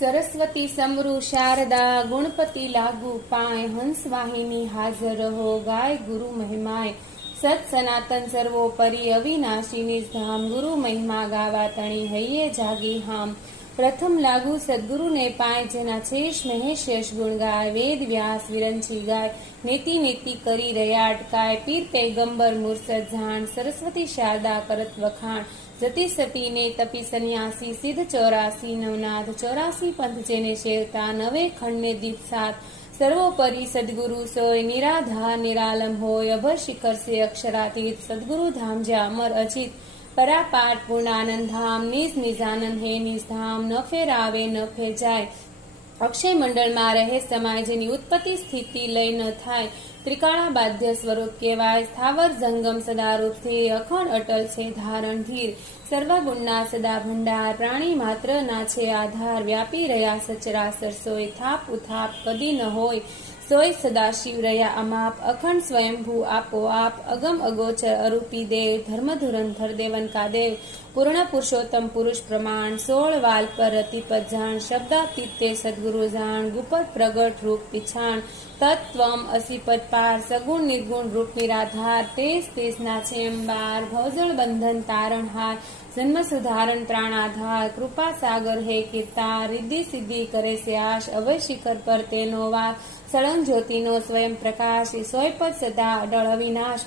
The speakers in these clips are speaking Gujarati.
सरस्वती समरू शारदा गुणपति लागू पाए हंस वाहिनी हाजर हो गाय गुरु महिमाए सत सनातन सर्वोपरि अविनाशी निज धाम गुरु महिमा गावा तणी हૈયે जागी हाम प्रथम लागू सद्गुरु ने पाए जेना शेष महेश यश गुण गाय वेद व्यास विरंची गाय नीति नीति करी रया अटकाय पीर पैगंबर मुरसद जान सरस्वती शारदा करत वखाण जती सती ने तपी सन्यासी सिद्ध 84 नवनाथ 84 पंथ जेने शेरता नवे खंड ने दीप सात सर्वोपरि सद्गुरु सोय निराधार निरालम होय अभर शिखर से अक्षरातीत सद्गुरु धाम जा अमर अचित परापाट पूर्णानंद धाम निज निजानंद है निज धाम न फेर आवे न फेर जाय अक्षय मंडल में रहे समाय जेनी उत्पत्ति स्थिति लय न थाय त्रिकाणा बाध्य स्वरूप केवाय स्थावर जंगम सदारूप स्थिर अखंड अटल छे धारण धीर सर्वगुणना सदा भंडार प्राणी मात्र ना छे आधार व्यापी रया सचरासर सोय थाप उथाप कदी न होय सोय सदाशिव रया अमाप अखंड स्वयंभू आपो आप अगम अगोचर अरूपी देव धर्म धुरंधर देवन का देव पूर्ण पुरुषोत्तम पुरुष प्रमाण 16 वाल पर रतिपत जान शब्दातीते सद्गुरु जान गुपत प्रगट रूप पिछाण तत्वम असीपत पार सगुण निर्गुण रूप निराधार तेज तेज नाचे अंबार भवजल बंधन तारण हार जन्म सुधारण प्राणाधार कृपा सागर है कीर्तार रिद्धि सिद्धि करे से आश अवय शिखर पर तेनो वार सळंग ज्योतिनो स्वयं प्रकाश सोयपद सदा अडळ अविनाश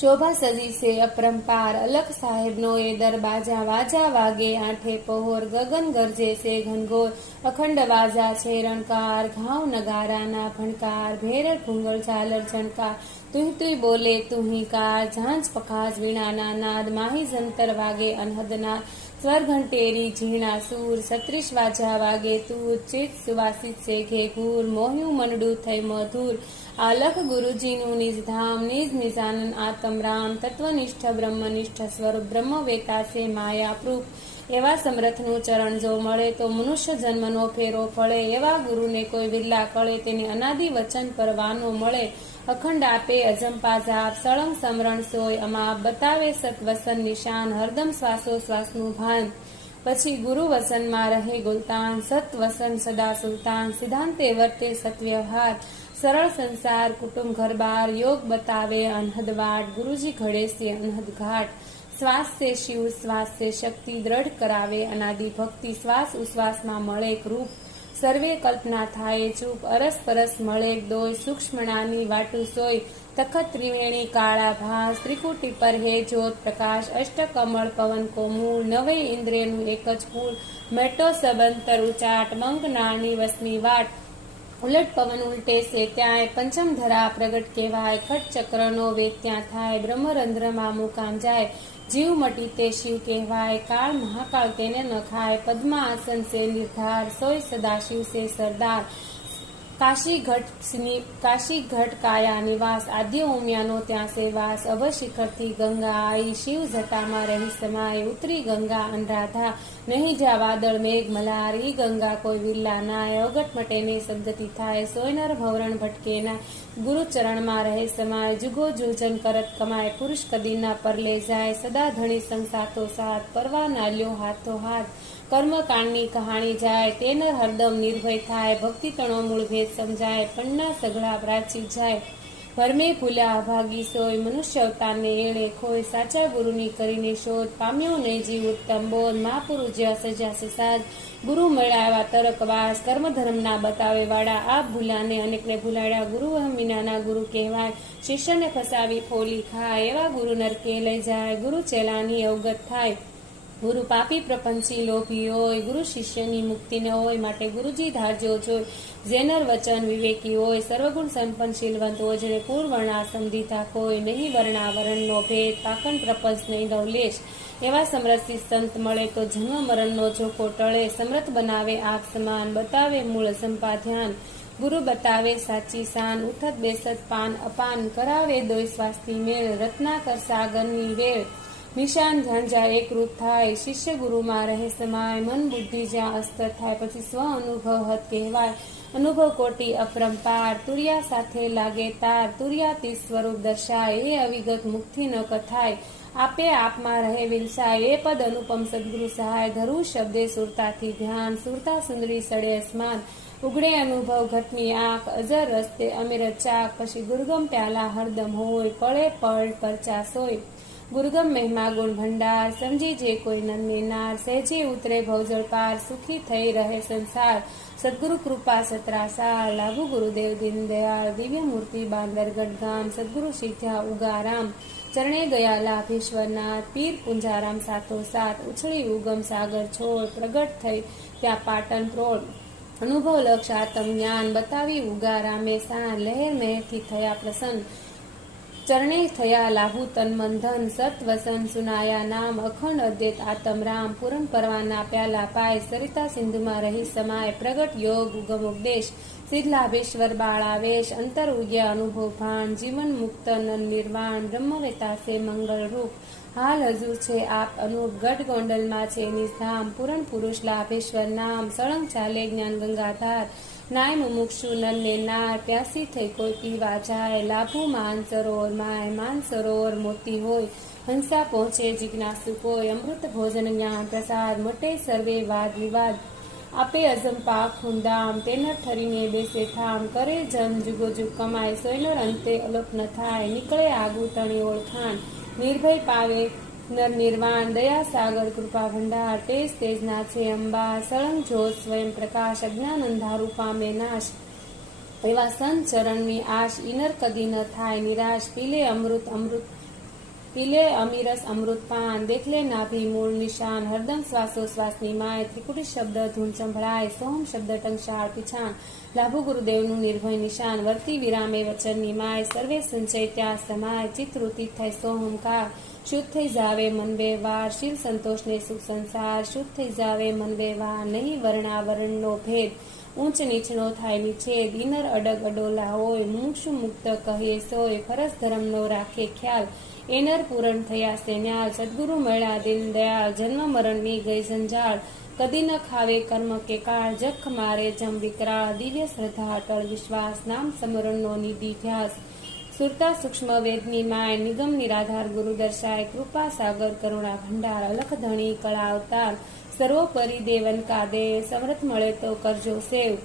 शोभा सजी से अपरंपार अलख साहेब नो ए दरबाजा वाजा वागे आठे पहोर गगन गरजे से घनघोर अखंड वाजा छे रणकार घाव नगारा ना भणकार भेरल भूंगल झालर झनकार तुही बोले तुही कार झांझ पखाज वीणा ना नाद माही जंतर वागे अनहद नाद स्वर घंटेरी झीणा सूर 36 वाजा वागे तूर चित सुवासित से घेघूर मोह्यू मनडू थई मधुर आलख गुरुजीनु निज धाम निज निजानन आत्म राम तत्वनिष्ठ ब्रह्मनिष्ठ स्वरूप ब्रह्म वेता से माया प्रूप एवा समर्थनु चरण जो मळे तो मनुष्य जन्मनो फेरो फळे एवा गुरुने कोई विरला कळे तेने अनादि वचन परવાનો મળે अखंड आपे अजंपा जाप सळंग समरण सोय અમાપ बतावे सत वसन निशान हरदम श्वासो श्वासनु भान પછી ગુરુ વસનમાં રહે ગુલતાન સત વસન સદા સુલતાન સિદ્ધાંતે વર્તે સત્વ્યવહાર સરળ સંસાર કુટુંબ ઘરબાર યોગ बतावे अनहद वाट गुरुजी घड़े से अनहद घाट श्वास से शिव श्वास से शक्ति दृढ़ करावे अनादि भक्ति श्वास उश्वास में मळे रूप सर्वे कल्पना थाये चूप अरस परस मळे दोय सूक्ष्मणानी वाटू सोय तखत त्रिवेणी काळा भास त्रिकुटी पर हे ज्योत प्रकाश अष्ट कमल पवन को मूल नवे इंद्रियनु एक ज फूल मेटो सबंतर उचाट मंग नानी वसनी वाट उलट पवन उल्टे से त्याय पंचम धरा प्रगट केवाय खट चक्रनो वेद त्या थाय ब्रह्मरंध्र मा मुकाम जाय जीव मटी ते शिव कहवाय काल महाकाल तेने न खाय पद्मा आसन से निर्धार सोय सदाशिव से सरदार काशी घट काया निवास आद्य उमियानो त्या से वास अभ शिखर थी गंगा आई शिव जटा में रही समाय उतरी गंगा अनुराधा नहीं जा वादळ मेघ मलार ई गंगा कोई विरला नाय अवगट मटे ने सदगति थाय सोयनर भवरण भटके ना गुरु चरण में रहे समाय जुगो जुजन करत कमाय पुरुष कदी ना पर ले जाय सदा धणी संग साथो साथ परवा नाल्यो हाथो हाथ कर्म कांडनी कहानी जाय तेनर हरदम निर्भय थाय भक्ति तणो मूळ भेद समजाय पन्ना सगळा प्राची जाय परमे भूल्या अभागी सोय मनुष्य अवतार ने एळे खोय साचा गुरुनी करीने शोध पाम्यो ने जीव उत्तम बोध महापुरुष ज्या सजा साज गुरु मेळावा तरकवास कर्म धर्म ना बतावे वाड़ा आप भूलाने अनेक ने भूलाड़ा गुरु विनाना गुरु कहवाय शिष्य ने फसावी फोली खाय एवा गुरु नरके लई जाय गुरु चेलानी अवगत थाय गुरु पापी प्रपंची लोभी होय गुरु शिष्यनी मुक्ति न होय माटे गुरुजी धारजो जोय जेनर वचन विवेकी होय सर्वगुण संपन्न शीलवंत होय जेने पूर्ण वर्णाश्रम दीधा कोय नहीं वर्णावरण नो भेद पाखंड प्रपंच नहीं नवलेश एवा समरसी संत मळे तो जन्म मरण नो जोखो टळे समर्थ बनावे आग समान बतावे मूळ संपा ध्यान गुरु बतावे साची शान उठत बेसत पान अपान करावे दोय स्वास्थी मेळ रत्नाकर सागरनी वेळ નિશાન ઝાંઝા એકરૂપ થાય, શિષ્ય ગુરુમાં રહે સમાય, મન બુદ્ધિ જ્યાં અસ્તર થાય, પછી સ્વ અનુભવ હત કહેવાય, અનુભવ કોટી અપરંપાર, તુર્યા સાથે લાગે તાર, તુર્યાતીત સ્વરૂપ દર્શાય, એ અવિગત મુક્તિ ન કથાય, આપે આપમાં રહે વિલસાય, એ પદ અનુપમ સદગુરુ સહાય, ધરું શબ્દે સુરતાથી ધ્યાન, સુરતા સુંદરી સડે અસ્માન, ઉગડે અનુભવ ઘટની આંખ, અજર રસ્તે અમિરત ચાક, પછી ગુરુગમ પ્યાલા હરદમ હોય, પળે પળ પરચાસ હોય, ગુરુગમ મહિમા ગુણ ભંડાર, સમજી જે કોઈ નન્ને નાર, સહેજે ઉતરે ભવજળ પાર, સુખી થઈ રહે સંસાર, સદગુરુ કૃપા સત્રાસાર, લાભુ ગુરુદેવ દીન દયાળ, દિવ્ય મૂર્તિ બાંદરગઢ ગામ, સદગુરુ શીખ્યા ઉગારામ, ચરણે ગયા લાભેશ્વરનાથ, પીર પુંજારામ સાથો સાથ, ઉછળી ઉગમ સાગર છોડ, પ્રગટ થઈ ત્યાં પાટણ પ્રોળ, અનુભવ લક્ષ આત્મ જ્ઞાન, બતાવી ઉગારામે સાન, લહેર મહેરથી થયા પ્રસન્ન, ચરણે થયા લાભુ તન મન ધન, સત વસન સુનાયા નામ, અખંડ અદ્વૈત આતમ રામ, પૂરણ પરવાના પ્યાલા પાય, સરિતા સિંધુમાં રહી સમાય, પ્રગટ યોગ ઉગમ ઉપદેશ, સિદ્ધ લાભેશ્વર બાળાવેશ, અંતર ઉગ્યા અનુભવ ભાન, જીવન મુક્ત નન નિર્વાણ, બ્રહ્મવેતા સે મંગળ રૂપ, હાલ હજુર છે આપ અનુપ, ગઢ ગોંડલમાં છે નિધામ, પૂરણ પુરુષ લાભેશ્વર નામ, સળંગ ચાલે જ્ઞાન ગંગાધાર, નાય મુમુક્ષુ નન્ને નાર, પ્યાસી થઈ કોઈ પીવા જાય, લાભુ માન સરોવર માય, માન સરોવર મોતી હોય, હંસા પહોંચે જિજ્ઞાસુ કોઈ, અમૃત ભોજન જ્ઞાન પ્રસાદ, મટે સર્વે વાદ વિવાદ, આપે અજંપા ખુંદામ, તેનર ઠરીને બેસે થામ, કરે જન જુગો જુગ કમાય, સોયનર અંતે અલોપ ન થાય, નીકળે આગુ તણી ઓળખાણ, નિર્ભય પાવે નર નિર્વાણ, દયા સાગર કૃપા ભંડાર, તેજ તેજના છે અંબા, સળંગ જ્યોત સ્વયં પ્રકાશ, અજ્ઞાન અંધારું પામે નાશ, એવા સંત ચરણની આશ, ઈનર કદી ન થાય નિરાશ, પીલે અમૃત અમૃત પીલે અમીરસ અમૃત પાન, દેખલે નાભી મૂળ નિશાન, હરદમ શ્વાસોશ્વાસની માય, ત્રિકુટી શબ્દ ધૂન સંભળાય, સોમ શબ્દ ટંકશાળ પીછાણ, લાભુ ગુરુદેવનું નિર્ભય નિશાન, વર્તી વિરામે વચનની માય, સર્વે સંચય ત્યાં સમાય, ચિત્તવૃત્તિ થઈ સોહમકાર, શુદ્ધ થઈ જાવે મન વ્યવહાર, શીલ સંતોષને સુખ સંસાર, શુદ્ધ થઈ જાવે મન વ્યવહાર, નહીં વર્ણાવરણનો ભેદ, ઊંચ નીચનો થાય નિછેદ, ઇનર અડગ અડોલા હોય, મુક્ષુ મુક્ત કહીએ સોય, ફરજ ધર્મનો રાખે ખ્યાલ, એનર પૂરણ થયા સેન્યાલ, સદગુરુ મળ્યા દીન દયાળ, જન્મ મરણની ગઈ જંજાળ, કદી ન ખાવે કર્મ કે કાળ, જખ મારે જમ વિકરાળ, દિવ્ય શ્રદ્ધા અટળ વિશ્વાસ, નામ સમરણનો નિધિ ધ્યાસ, સુરતા સૂક્ષ્મ વેદની માય, નિગમ નિરાધાર ગુરુ દર્શાય, કૃપા સાગર કરુણા ભંડાર, અલખ ધણી કળા અવતાર, સર્વોપરી દેવન કા દે, સમર્થ મળે તો કરજો સેવ,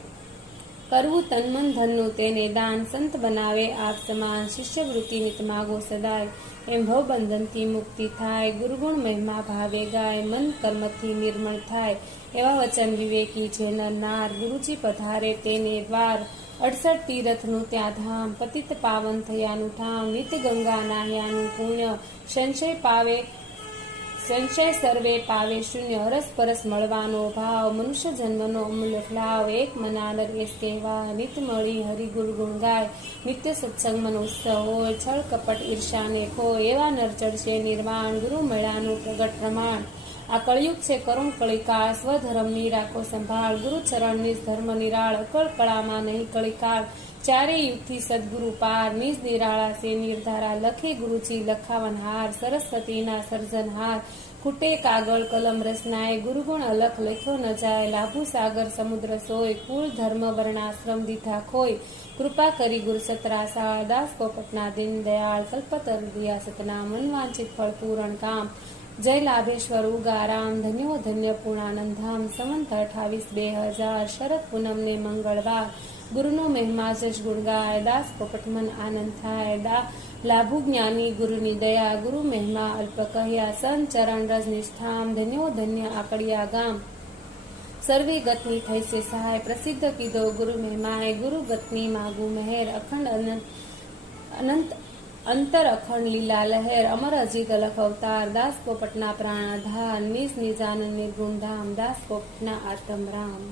કરવું તનમન ધનનું તેને દાન, સંત બનાવે આપ સમાન, શિષ્યવૃત્તિ નિત માગો સદાય, એમ ભવબંધનથી મુક્તિ થાય, ગુરુગુણ મહિમા ભાવે ગાય, મન કર્મથી નિર્મળ થાય, એવા વચન વિવેકી છે નર નાર, ગુરુજી પધારે તેને દ્વાર, 68 તીરથનું ત્યાં ધામ, પતિત પાવન થયાનું ઠામ, નિત્ય ગંગા નાહ્યાનું પુણ્ય, સંશય સર્વે પાવે શૂન્ય, હરસ પરસ મળવાનો ભાવ, મનુષ્ય જન્મનો અમૂલ્ય લાવ, એક મનાનર એસ કહેવાય, નિત્ય મળી હરિ ગુણ ગાય, નિત્ય સત્સંગ મનોત્સવ હોય, છળ કપટ ઈર્ષાને ખોય, એવા નર ચડશે નિર્વાણ, ગુરુ મેળાનું પ્રગટ પ્રમાણ, આ કળયુગ છે કરુણ કળિકાળ, સ્વધર્મની રાખો સંભાળ, ગુરુ ચરણની ધર્મ નિરાળ, અકળ કળામાં નહીં કળિકાળ, ચારે યુગથી સદગુરુ પાર, નિજ નિરાળા સે નિર્ધારા, લખે ગુરુજી લખાવનહાર, સરસ્વતીના સર્જનહાર, ખૂટે કાગળ કલમ રસનાય, ગુરુગુણ અલખ લખ્યો ન જાય, લાભુ સાગર સમુદ્ર સોય, કુળ ધર્મ વર્ણાશ્રમ દીધા ખોય, કૃપા કરી ગુરુ સત્રાસા, દાસ પોપટના દીન દયાળ, કલ્પતરુ દિયા સતના, મનવાંચિત ફળ પૂરણ કામ, જય લાભેશ્વર ઉગારામ, ધન્યો ધન્ય પૂર્ણાનંદ ધામ, સંવંત 28-2000, શરદ પૂનમને મંગળવાર, ગુરુનો મહિમા જશ ગુણ ગાય, દાસ પોપટ મન આનંદ થાય, લાભુ જ્ઞાની ગુરુની દયા, ગુરુ મહિમા અલ્પ કહ્યા, સંત ચરણ રજ નિષ્ઠામ, ધન્યો ધન્ય આકડિયા ગામ, સર્વે ગતની થઈ છે સહાય, પ્રસિદ્ધ કીધો ગુરુ મહિમાય, ગુરુ ગતની માગુ મહેર, અખંડ અનંત અંતર અખંડ લીલા લહેર, અમર અજીત અલખ અવતાર, દાસ પોપટના પ્રાણાધાર, નિજ નિજાનંદ નિર્ગુણ ધામ, દાસ પોપટના આત્મ રામ.